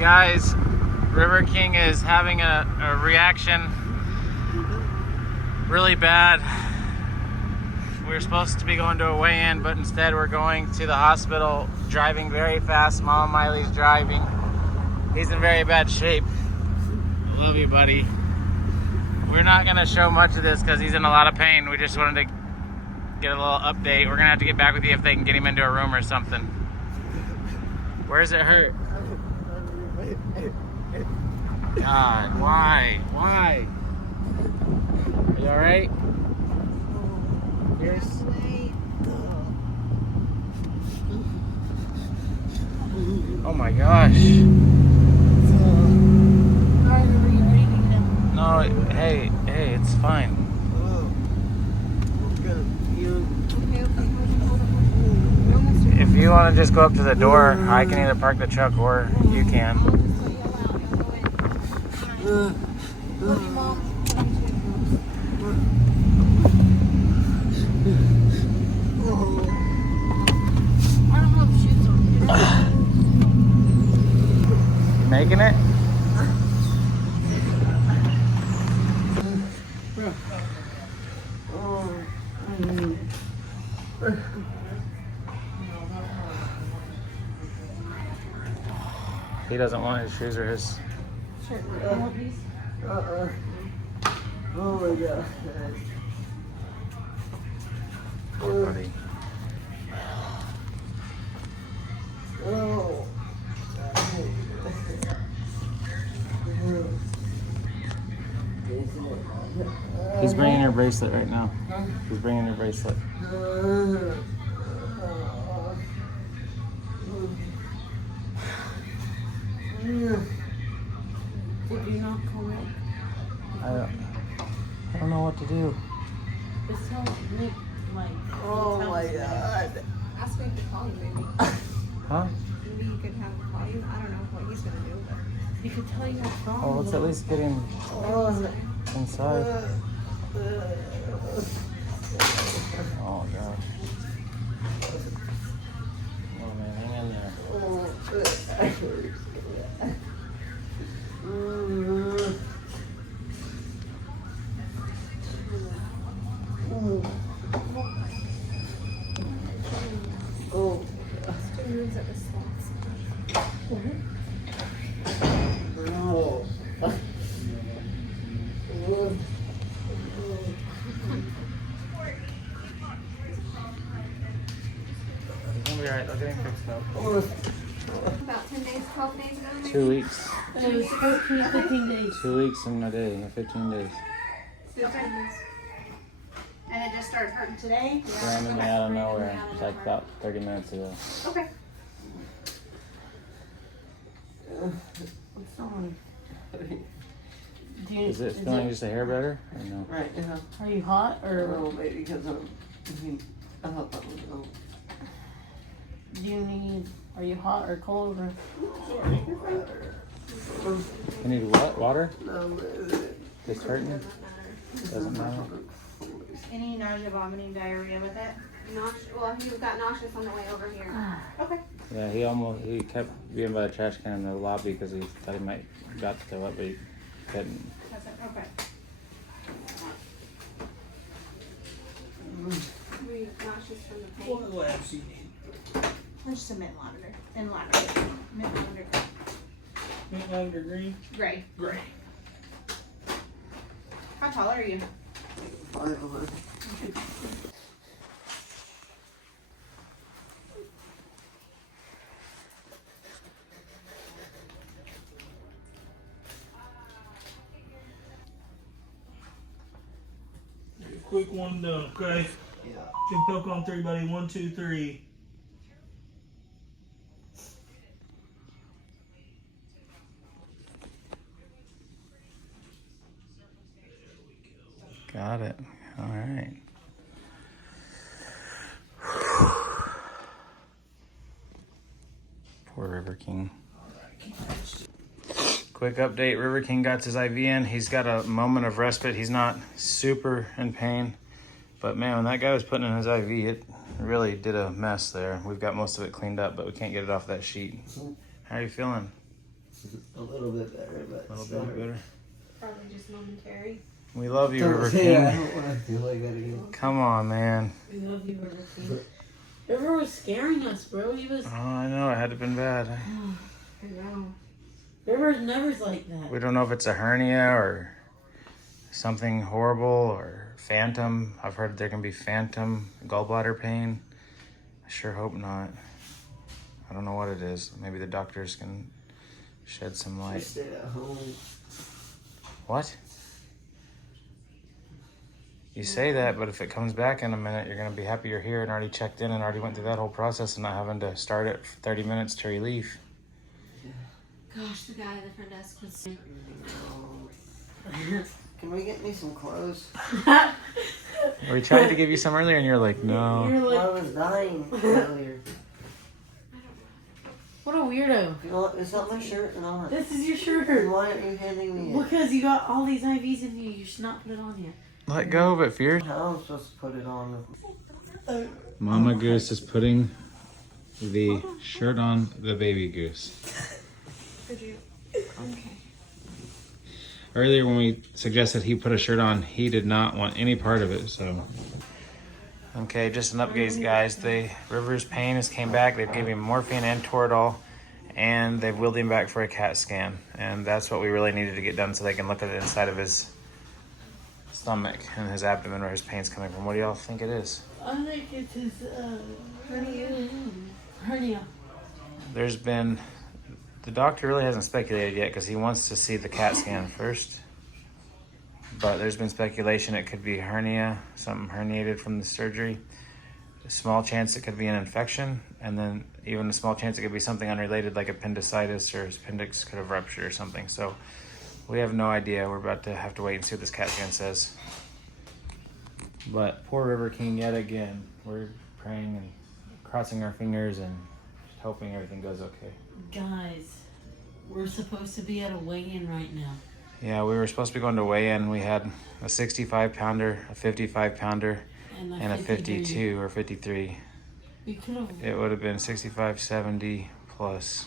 Guys, River King is having a reaction really bad. We were supposed to be going to a weigh-in, but instead we're going to the hospital, driving very fast. Mama Miley's driving. He's in very bad shape. Love you, buddy. We're not gonna show much of this because he's in a lot of pain. We just wanted to get a little update. We're gonna have to get back with you if they can get him into a room or something. Where does it hurt? God, why? Why? Are you alright? Here's... Oh my gosh. No, hey, it's fine. If you want to just go up to the door, I can either park the truck or you can. Making it? He doesn't want his shoes or his... Oh my God. Poor buddy. Oh. He's bringing your bracelet right now. He's bringing your bracelet. Did you not call it? I don't know what to do. Just tell Nick, like, Oh my God. Ask me to call you, maybe. Huh? Maybe you could have him call you. I don't know what he's gonna do, but he could tell you what's wrong. Oh, let's at least get him inside. Oh God. Oh man, hang in there. still moves at the slots. He's gonna be alright. They'll get him fixed up. About 10 days, 12 days ago, maybe? 2 weeks. It was 14, 15 days. 2 weeks and a day. 15 days. And it just started hurting today? Randomly out of nowhere. It's like about 30 minutes ago. Okay. What's wrong? Do you, Is it feeling just a hair better or no? Right, yeah. Are you hot A or little bit because I thought that was low. do you need? Are you hot or cold or? You need what? Water? No, Just hurting? Doesn't matter. Any nausea, vomiting, diarrhea with it? Well, he got nauseous on the way over here. Okay. Yeah, he kept being by the trash can in the lobby because he thought he might got to throw up, but he couldn't. That's it. Okay. We nauseous from the pain. What labs you need? There's some mint lavender and lavender. Mint lavender. Mint lavender green? Gray. Gray. How tall are you? 5'11". Quick one done, okay? Yeah. Can poke on 3, buddy. 1, 2, 3. Got it. All right. Poor River King. Quick update, River King got his IV in. He's got a moment of respite. He's not super in pain. But man, when that guy was putting in his IV, it really did a mess there. We've got most of it cleaned up, but we can't get it off that sheet. How are you feeling? A little bit better, but A little still bit better. Probably just momentary. We love you, River Don't say that. I King. don't want to feel like that again. Come on, man. We love you, River King. River was scaring us, bro. He was. Oh, I know. It had to have been bad. I know. River's never like that. We don't know if it's a hernia or something horrible or phantom. I've heard there can be phantom gallbladder pain. I sure hope not. I don't know what it is. Maybe the doctors can shed some I light. stayed at home. What? You say that, but if it comes back in a minute, you're going to be happy you're here and already checked in and already went through that whole process and not having to start it for 30 minutes to relief. Gosh, the guy at the front desk was. Can we get me some clothes? We tried to give you some earlier and you're like, no. You're I like, was dying earlier. what a weirdo. You know what? Is that my shirt or not? This is your Then shirt. why aren't you handing me it? Because you got all these IVs in you. You should not put it on yet. Let go of it, Fear. How am I supposed to put it on? Mama Goose is putting the shirt on the baby goose. Could you? Okay. Earlier when we suggested he put a shirt on, he did not want any part of it, so. Okay, just an update, guys. The River's pain has came back. They've given him morphine and Toradol, and they've wheeled him back for a CAT scan. And that's what we really needed to get done so they can look at the inside of his stomach and his abdomen where his pain's coming from. What do y'all think it is? I think it's his hernia. There's been, the doctor really hasn't speculated yet because he wants to see the CAT scan first. But there's been speculation it could be hernia, something herniated from the surgery. A small chance it could be an infection, and then even a small chance it could be something unrelated like appendicitis or his appendix could have ruptured or something. So we have no idea. We're about to have to wait and see what this CAT scan says. But poor River King yet again. We're praying and crossing our fingers and just hoping everything goes okay. Guys, we're supposed to be at a weigh-in right now. Yeah, we were supposed to be going to weigh-in. We had a 65-pounder, a 55-pounder, and a 52 or 53. We could have. It would have been 65, 70 plus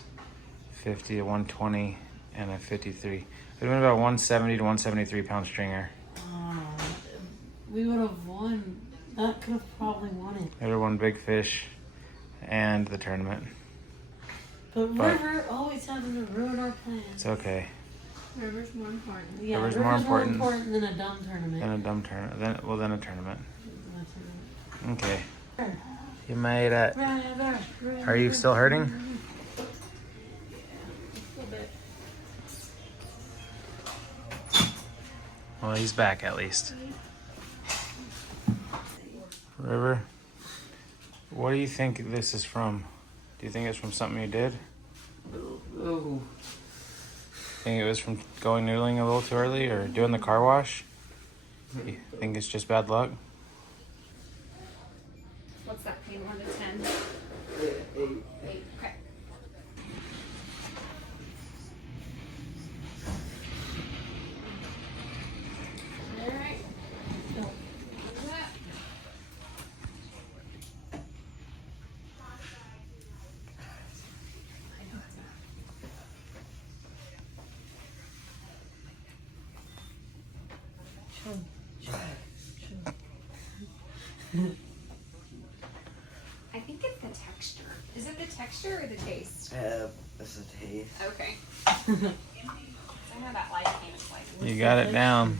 50, a 120, and a 53. It would have been about 170 to 173 pound stringer. We would have won. That could have probably won it. It would have won Big Fish and the tournament. But River always having to ruin our plans. It's okay. River's more important. Yeah, River's River's more more important. important than a dumb tournament. Then a dumb tournament. Then a tournament. That's Okay. You made it. River, River. Are you still hurting? A little bit. Well, he's back at least. River, what do you think this is from? Do you think it's from something you did? Oh, Think it was from going noodling a little too early or doing the car wash? You think it's just bad luck? What's that pain? 1 to 10? 8. Okay. All right. I think it's the texture. Is it the texture or the taste? that's a taste. Okay. I know that lidocaine is like. You got it down.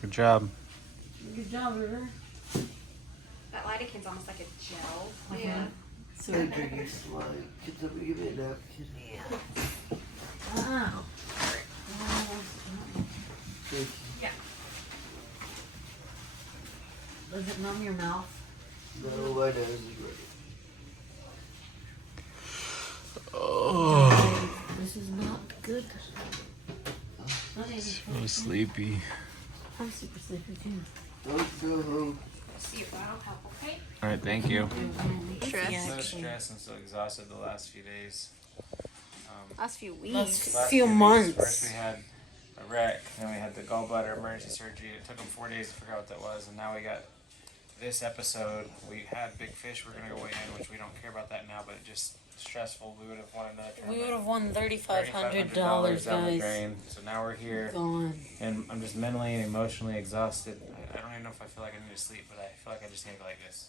Good job. Good job, River. That lidocaine's almost like a gel. Yeah. So Hey, drink your slime. Get the give me a napkin. wow. Yeah. Does it numb your mouth? No, my nose is ready. Oh, This is not good. so sleepy. I'm super sleepy too. Don't go home. See if that'll help, okay? All right, thank you. Stress. So stressed and so exhausted the last few days. Last few weeks. Last Few weeks, months. First we had a wreck, then we had the gallbladder emergency surgery. It took them 4 days to figure out what that was, and now we got this episode. We had Big Fish. We're gonna go weigh in, which we don't care about that now, but it just stressful. We would have won another We tournament. would have won $3,500, down the guys. drain. So now we're here, Gone. and I'm just mentally and emotionally exhausted. I don't even know if I feel like I need to sleep, but I feel like I just need to go like this.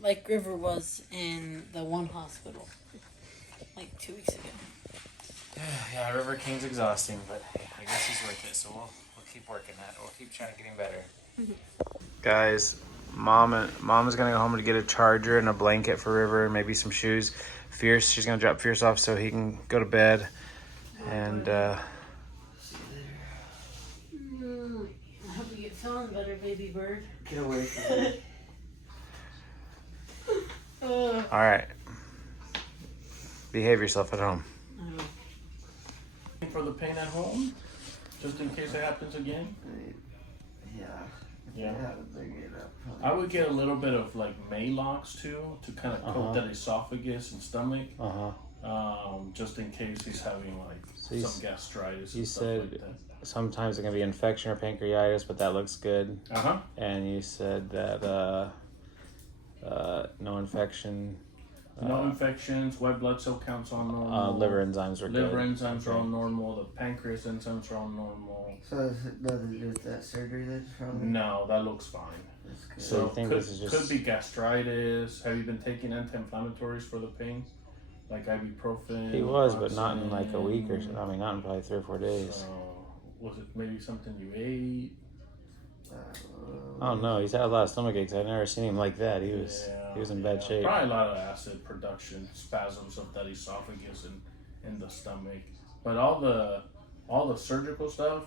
Like River was in the one hospital, like 2 weeks ago. Yeah, River King's exhausting, but I guess he's worth it. So we'll keep working at it. We'll keep trying to get him better. Guys, mom is gonna go home to get a charger and a blanket for River and maybe some shoes. Fierce, she's gonna drop Fierce off so he can go to bed. And I hope you get feeling better, baby bird. Get away from me. all right, behave yourself at home. For the pain at home, just in case it happens again. Yeah. Yeah. I have to bring it up. I would get a little bit of like Maalox too to kind of coat that esophagus and stomach. Just in case he's having like some gastritis. You and stuff said like that. sometimes it can be infection or pancreatitis, but that looks good. And you said that no infection. No infections, white blood cell counts all normal. Liver enzymes are Liver good. enzymes are all normal. The pancreas enzymes are all normal. So is it nothing to do with that surgery that's probably? No, that looks fine. That's good. So you think could, this is just... could be gastritis. Have you been taking anti-inflammatories for the pain? Like ibuprofen? He was, but not in like a week or so. I mean, not in probably 3 or 4 days. So, was it maybe something you ate? Oh no, he's had a lot of stomach aches. I've never seen him like that. He was in bad shape. Probably a lot of acid production, spasms of that esophagus and the stomach. But all the surgical stuff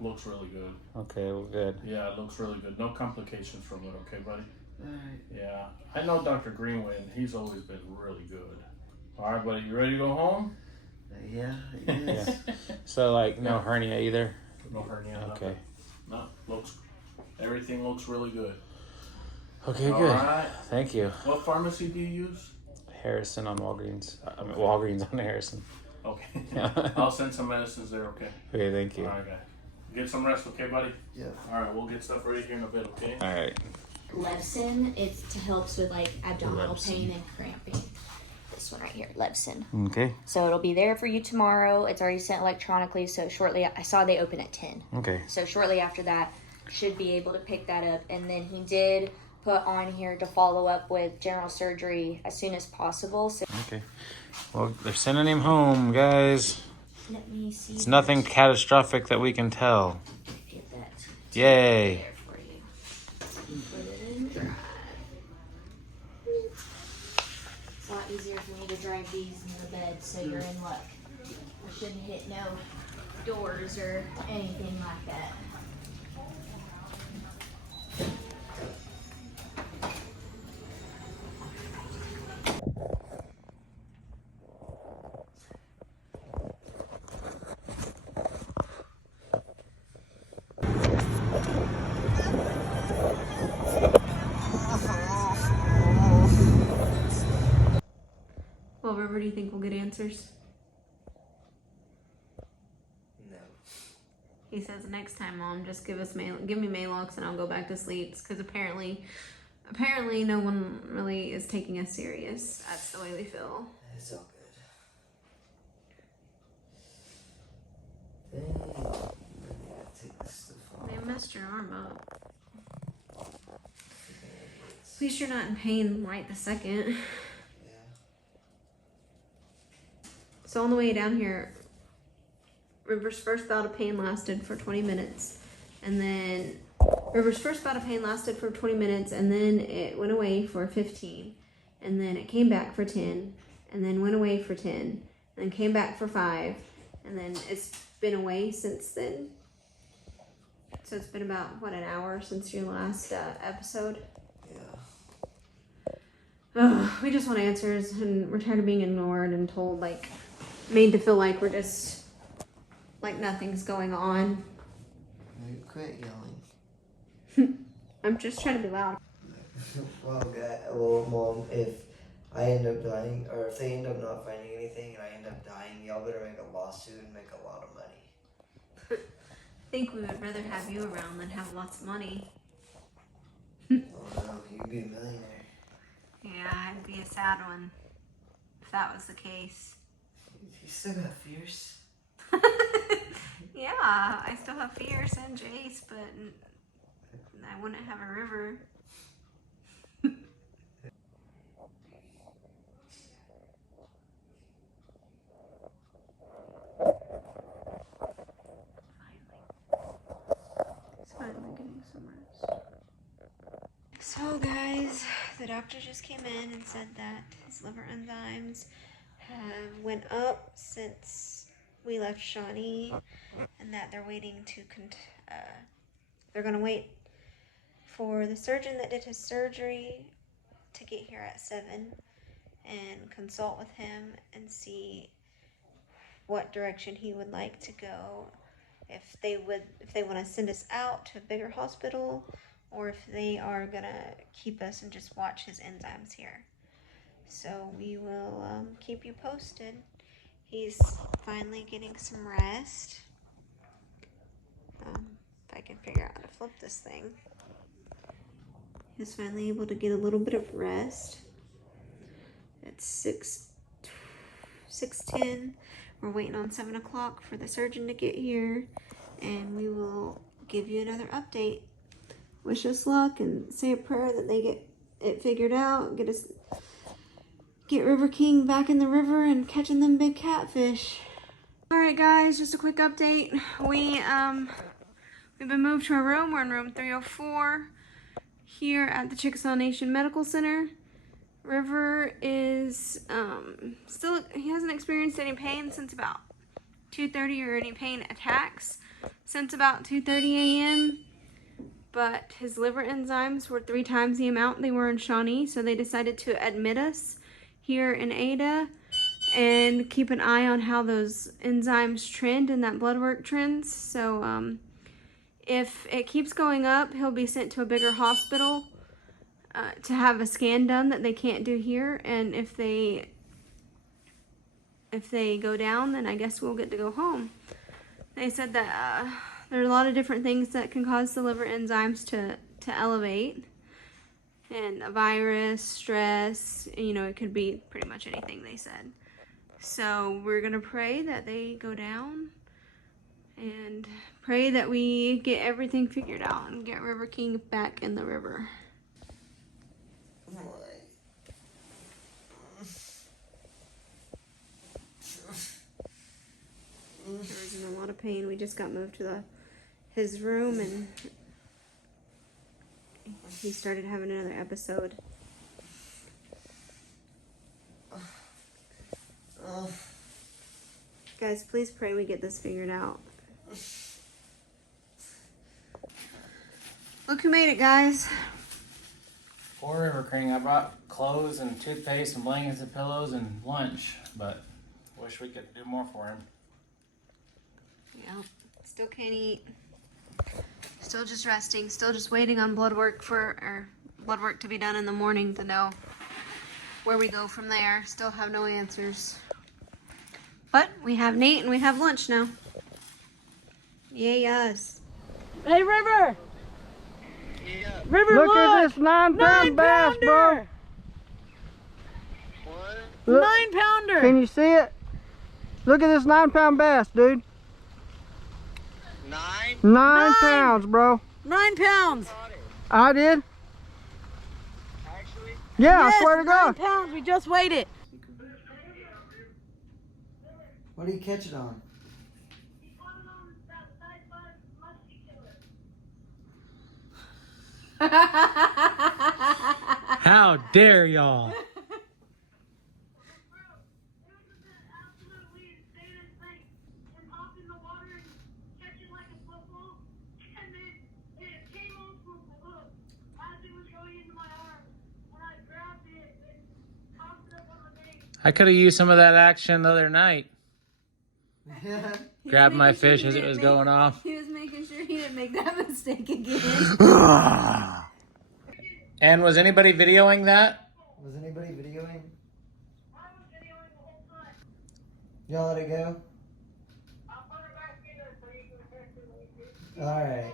looks really good. Okay, well, good. Yeah, it looks really good. No complications from it. Okay, buddy. Alright. Yeah, I know Dr. Greenway. He's always been really good. All right, buddy. You ready to go home? Yeah, it is. Yeah. So like no hernia either. No hernia. Okay. No, everything looks really good. Okay, All good. right. Thank you. What pharmacy do you use? Harrison on Walgreens. I mean Walgreens on Harrison. Okay. Yeah. I'll send some medicines there. Okay. Okay, thank you. All right, guys. Get some rest, okay, buddy? Yeah. All right, we'll get stuff ready here in a bit, okay? All right. Levsin, helps with like abdominal pain and cramping. This one right here, Levsin. Okay. So it'll be there for you tomorrow. It's already sent electronically, so shortly, I saw they open at 10. Okay. So shortly after that, should be able to pick that up. And then he did put on here to follow up with general surgery as soon as possible. So Okay. Well, they're sending him home, guys. let me see. It's nothing catastrophic that we can tell. Get that Yay. there for you. Put it in drive. It's a lot easier for me to drive these in the bed, so you're in luck. I shouldn't hit no doors or anything like that. Well, River, do you think we'll get answers? No. He says next time, Mom, just give me Maalox and I'll go back to sleep. Because apparently no one really is taking us serious. That's the way we feel. It's all good. Dang. I gotta take this stuff off. They messed your arm up. At least you're not in pain right the second. Yeah. So on the way down here, River's first bout of pain lasted for 20 minutes. And then River's first bout of pain lasted for 20 minutes and then it went away for 15. And then it came back for 10 and then went away for 10 and then came back for 5 and then it's been away since then. So it's been about, what, an hour since your last episode? Yeah. We just want answers and we're tired of being ignored and told, like, made to feel like we're just, like, nothing's going on. Quit yelling. I'm just trying to be loud. Well, Mom, if I end up dying, or if they end up not finding anything and I end up dying, y'all better make a lawsuit and make a lot of money. I think we would rather have you around than have lots of money. Oh no, you'd be a millionaire. Yeah, I'd be a sad one. that was the case. You still got fierce? Yeah, I still have Fierce and Jace, but I wouldn't have a River. He's finally getting some rest. So guys, the doctor just came in and said that his liver enzymes have went up since we left Shawnee, and that they're waiting to they're gonna wait for the surgeon that did his surgery to get here at 7 and consult with him and see what direction he would like to go. If they want to send us out to a bigger hospital, or if they are gonna keep us and just watch his enzymes here. So we will keep you posted. He's finally getting some rest. If I can figure out how to flip this thing. He's finally able to get a little bit of rest. It's 6:10. We're waiting on 7 o'clock for the surgeon to get here, and we will give you another update. Wish us luck and say a prayer that they get it figured out, get River King back in the river and catching them big catfish. All right, guys, just a quick update. We've been moved to a room. We're in room 304 here at the Chickasaw Nation Medical Center. River is he hasn't experienced any pain since about 2:30, or any pain attacks since about 2:30 a.m. But his liver enzymes were 3 times the amount they were in Shawnee, so they decided to admit us here in Ada and keep an eye on how those enzymes trend and that blood work trends. So if it keeps going up, he'll be sent to a bigger hospital to have a scan done that they can't do here. And if they go down, then I guess we'll get to go home. They said that there are a lot of different things that can cause the liver enzymes to elevate. And a virus, stress, it could be pretty much anything, they said. So we're going to pray that they go down and pray that we get everything figured out and get River King back in the river. River's in a lot of pain. We just got moved to his room, and he started having another episode. Guys, please pray we get this figured out. Look who made it, guys. Poor River King. I brought clothes and toothpaste and blankets and pillows and lunch, but wish we could do more for him. Yeah, still can't eat. Still just resting. Still just waiting on blood work to be done in the morning to know where we go from there. Still have no answers. But we have Nate and we have lunch now. Yay us. Hey, River! Yeah. River, Look at this 9-pound bass, bro. What? Look, 9-pounder! can you see it? Look at this 9-pound bass, dude. 9? 9 pounds, bro. 9 pounds! I did? Actually? Yeah, Yes, I swear to 9 God. pounds, we just weighed it. What do you catch it on? How dare y'all? I could have used some of that action the other night. Grabbed my fish as it was going off. He was making sure he didn't make that mistake again. And was anybody videoing that? Was anybody videoing? Y'all let it go? Alright.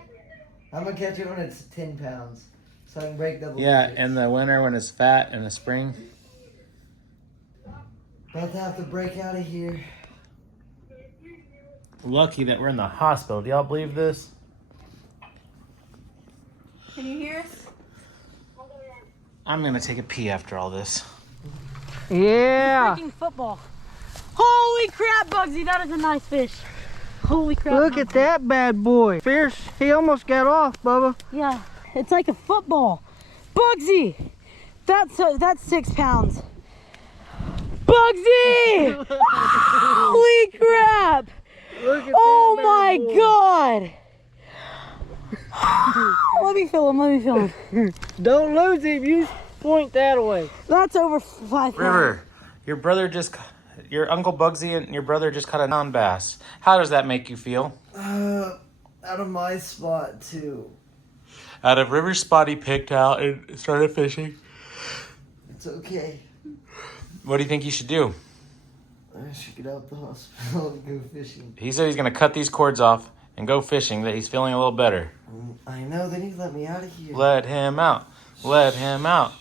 I'm gonna catch it when it's 10 pounds. So I can break double Yeah, digits. in the winter when it's fat in the spring. About to have to break out of here. Lucky that we're in the hospital. Do y'all believe this? Can you hear us? I'm gonna take a pee after all this. Yeah. Freaking football. Holy crap, Bugsy, that is a nice fish. Holy crap. Look at that bad boy. Fierce. He almost got off, Bubba. Yeah, it's like a football. Bugsy, that's 6 pounds. Bugsy! Holy crap! Look at Oh that my bad boy. God! Let me feel him. Don't lose him. You point that away. That's over 5 pounds. River, your Uncle Bugsy and your brother just caught a non-bass. How does that make you feel? Out of my spot, too. Out of River's spot he picked out and started fishing. It's okay. What do you think you should do? I should get out the hospital and go fishing. He said he's gonna cut these cords off and go fishing, that he's feeling a little better. I know, they need to let me out of here. Let him out. Let him out.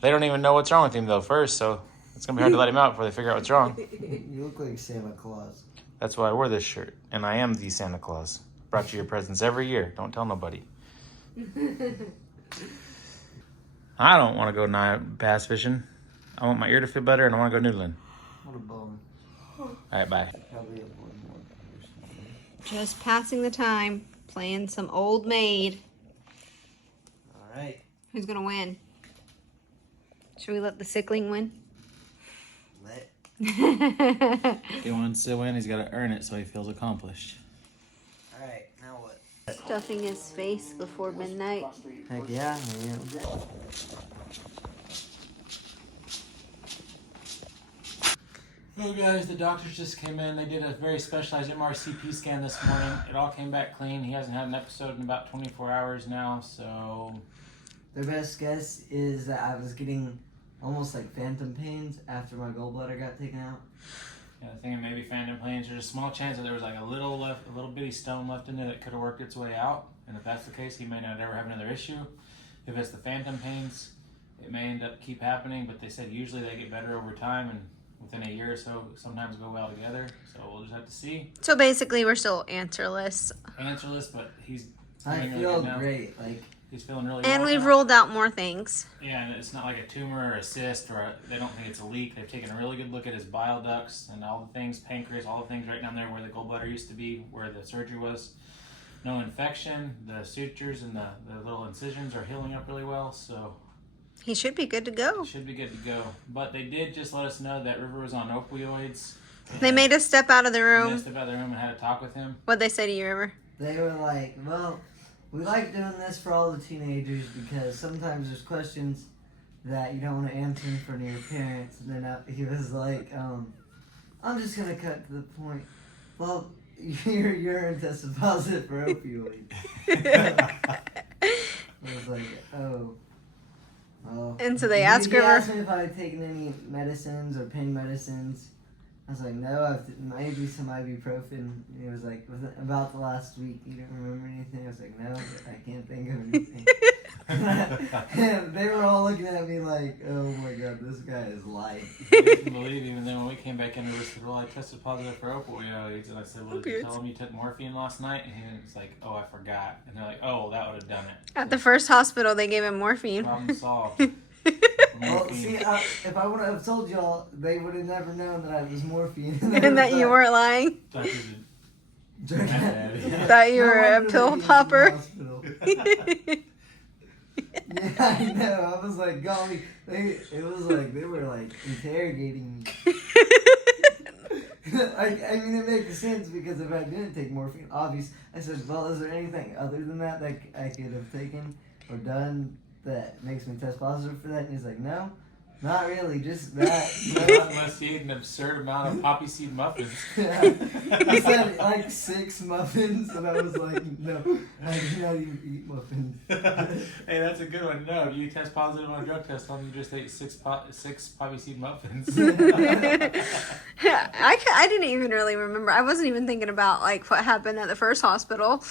They don't even know what's wrong with him though first, so it's gonna be hard to let him out before they figure out what's wrong. You look like Santa Claus. That's why I wore this shirt, and I am the Santa Claus. Brought you your presents every year. Don't tell nobody. I don't want to go bass fishing. I want my ear to feel better, and I want to go noodling. What a bum. All right, bye. Probably have one more. Just passing the time, playing some Old Maid. Alright. Who's gonna win? Should we let the sickling win? Let. He wants to win. He's got to earn it so he feels accomplished. Alright, now what? Stuffing his face before midnight. Heck yeah, I am. Well, guys, the doctors just came in. They did a very specialized MRCP scan this morning. It all came back clean. He hasn't had an episode in about 24 hours now, so... Their best guess is that I was getting almost like phantom pains after my gallbladder got taken out. Yeah, I think it may be phantom pains. There's a small chance that there was like a little bitty stone left in there that could have worked its way out. And if that's the case, he may not ever have another issue. If it's the phantom pains, it may end up keep happening, but they said usually they get better over time and within a year or so, sometimes go well together. So we'll just have to see. So basically, we're still answerless. Answerless, but he's I doing really feel good now. great. Like, He's feeling really And well we've now. ruled out more things. Yeah, and it's not like a tumor or a cyst they don't think it's a leak. They've taken a really good look at his bile ducts and all the things, pancreas, all the things right down there where the gallbladder used to be, where the surgery was. No infection. The sutures and the little incisions are healing up really well, so He should be good to go. it should be good to go. But they did just let us know that River was on opioids. They made us step out of the They room. stepped out of the room and had a talk with him. What'd they say to you, River? they were like, well, we like doing this for all the teenagers because sometimes there's questions that you don't want to answer in front of your parents. And then he was like, I'm just going to cut to the point. Well, your urine tested positive for opioids. I was like, oh. Well, And so they he asked he River. asked me if I had taken any medicines or pain medicines. I was like, no, maybe some ibuprofen. And he was like, was it about the last week? You don't remember anything? I was like, no, I can't think of anything. And they were all looking at me like, oh my god, this guy is lying. I couldn't believe him. And then when we came back in, we said, well, I tested positive for opioids. And I said, well, did you tell him you took morphine last night? And he was like, oh, I forgot. And they're like, oh, well, that would have done it. At the first hospital, they gave him morphine. Problem solved. Well, Morphine. see, if I would have told y'all, they would have never known that I was morphine. And that you weren't lying. Doctors did- Yeah. That you were No a wonder pill they used popper. me in the hospital. Yeah, I know. I was like, golly, it was like they were like interrogating me. I mean, it makes sense because if I didn't take morphine, obvious. I said, well, is there anything other than that I could have taken or done that makes me test positive for that? And he's like, no, not really, just that. Unless he ate an absurd amount of poppy seed muffins. He said like 6 muffins, and I was like, no, I do not even eat muffins. Hey, that's a good one. No, you test positive on a drug test, tell them you just ate 6 poppy seed muffins. I didn't even really remember. I wasn't even thinking about like what happened at the first hospital.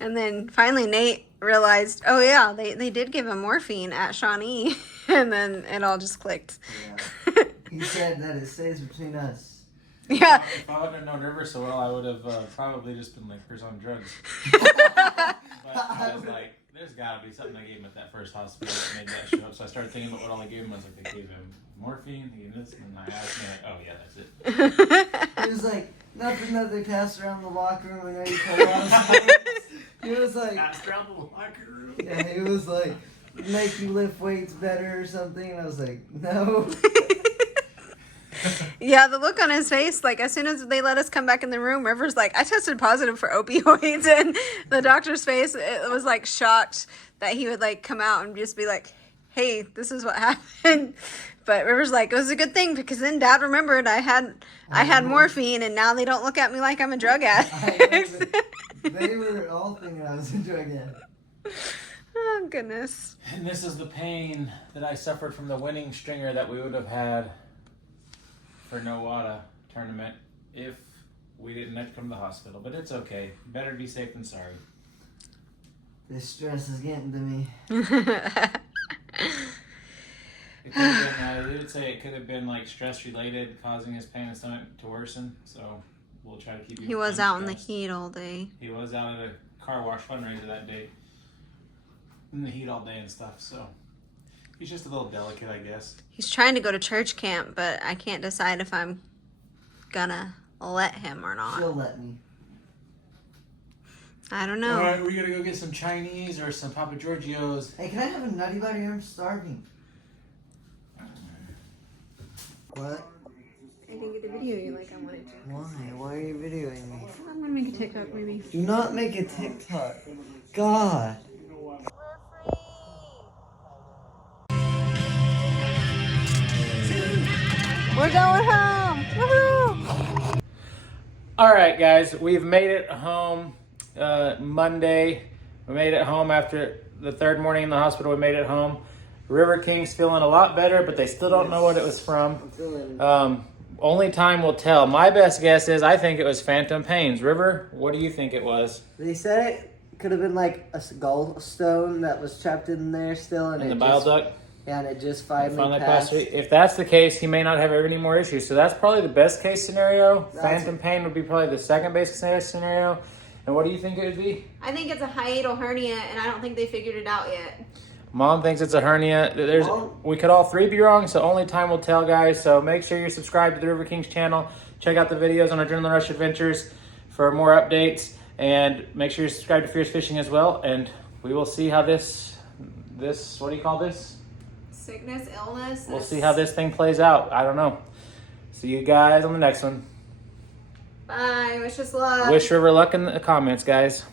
And then finally Nate realized, oh yeah, they did give him morphine at Shawnee. And then it all just clicked. Yeah. He said that it stays between us. Yeah. If I wouldn't have known River so well, I would have probably just been like, "Who's on drugs?" But I was like, "There's got to be something I gave him at that first hospital that made that show up." So I started thinking about what all I gave him. I was like, "They gave him morphine, they gave him this," and I asked him, like, "Oh yeah, that's it." He was like, nothing that they pass around the locker room and you pull on. He was like, Passed around the locker room. yeah, he was like, make you lift weights better or something. And I was like, no. Yeah, the look on his face, like as soon as they let us come back in the room, River's like, I tested positive for opioids, and the doctor's face, it was like shocked that he would like come out and just be like, hey, this is what happened. But River's like, it was a good thing because then Dad remembered I had morphine, and now they don't look at me like I'm a drug addict. They were all thinking I was a drug addict. Oh goodness. And this is the pain that I suffered from the winning stringer that we would have had for no WADA tournament if we didn't have to come to the hospital. But it's okay. Better to be safe than sorry. This stress is getting to me. It could have been, they would say it could have been like stress related, causing his pain and stomach to worsen. So we'll try to keep you. He was out in the unstressed. heat all day. He was out at a car wash fundraiser that day, in the heat all day and stuff. So he's just a little delicate, I guess. He's trying to go to church camp, but I can't decide if I'm gonna let him or not. She'll let me. I don't know. All right, we gotta go get some Chinese or some Papa Giorgio's. Hey, can I have a Nutty Buddy? I'm starving. What? I didn't get the video you like I wanted to. Why? Why are you videoing me? I'm gonna make a TikTok maybe. Do not make a TikTok. God. We're going home! Woohoo! All right, guys, we've made it home Monday. We made it home after the third morning in the hospital. We made it home. River King's feeling a lot better, but they still don't know what it was from. Only time will tell. My best guess is I think it was phantom pains. River, what do you think it was? They said it could have been like a gallstone that was trapped in there still, and In the it bile just, duct? yeah, and it just finally Passed. passed. If that's the case, he may not have any more issues. So that's probably the best case scenario. That's Phantom pain would be probably the second best case scenario. And what do you think it would be? I think it's a hiatal hernia, and I don't think they figured it out yet. Mom thinks it's a hernia. We could all three be wrong, so only time will tell, guys. So make sure you're subscribed to the River Kings channel. Check out the videos on our Adrenaline Rush adventures for more updates. And make sure you're subscribed to Fierce Fishing as well. And we will see how this, what do you call this? Sickness, illness. We'll see how this thing plays out. I don't know. See you guys on the next one. Bye. Wish us luck. Wish River luck in the comments, guys.